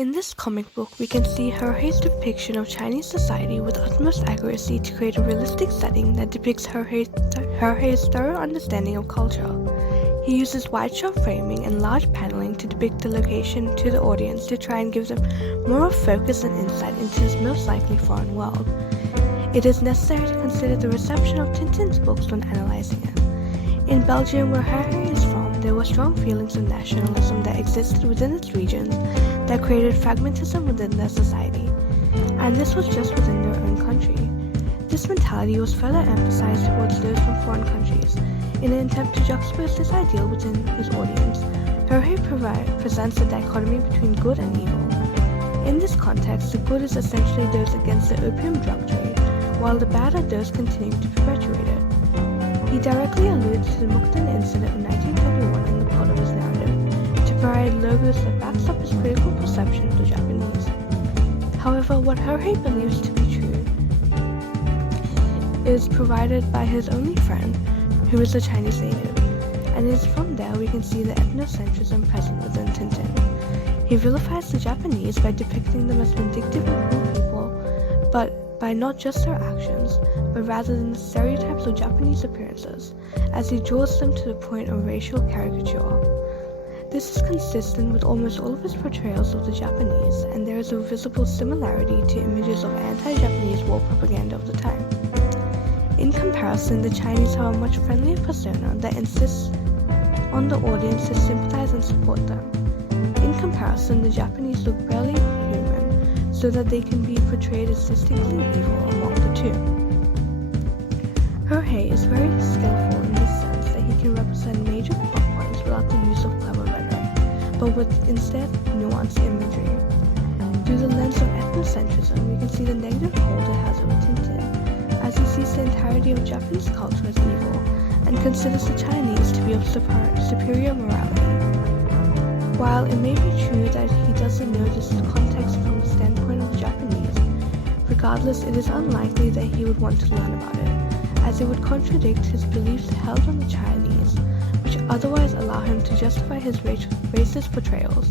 In this comic book, we can see Jorge's depiction of Chinese society with utmost accuracy to create a realistic setting that depicts Jorge's thorough understanding of culture. He uses wide-shot framing and large paneling to depict the location to the audience to try and give them more of focus and insight into his most likely foreign world. It is necessary to consider the reception of Tintin's books when analyzing it. In Belgium, where Jorge is from, there were strong feelings of nationalism that existed within its regions that created fragmentism within their society, and this was just within their own country. This mentality was further emphasized towards those from foreign countries. In an attempt to juxtapose this ideal within his audience, Jorge presents a dichotomy between good and evil. In this context, the good is essentially those against the opium drug trade, while the bad are those continuing to perpetuate it. He directly alludes to the Mukden incident in 1931 in the plot of his narrative, to provide logos that backs up his critical perception of the Japanese. However, what Jorge believes to be true is provided by his only friend, who is a Chinese native, and it is from there we can see the ethnocentrism present within Tintin. He vilifies the Japanese by depicting them as vindictive and cruel people, but by not just their actions, but rather than the stereotypes of Japanese appearances, as he draws them to the point of racial caricature. This is consistent with almost all of his portrayals of the Japanese, and there is a visible similarity to images of anti-Japanese war propaganda of the time. In comparison, the Chinese have a much friendlier persona that insists on the audience to sympathize and support them. In comparison, the Japanese look barely human, so that they can be portrayed as distinctly evil among the two. Jorge is very skillful in the sense that he can represent major plot points without the use of clever rhetoric, but with instead nuanced imagery. Through the lens of ethnocentrism, we can see the negative hold it has over Tintin, as he sees the entirety of Japanese culture as evil, and considers the Chinese to be of superior morality. While it may be true that he doesn't know this context from the standpoint of the Japanese, regardless, it is unlikely that he would want to learn about it, as it would contradict his beliefs held on the Chinese, which otherwise allow him to justify his racist portrayals.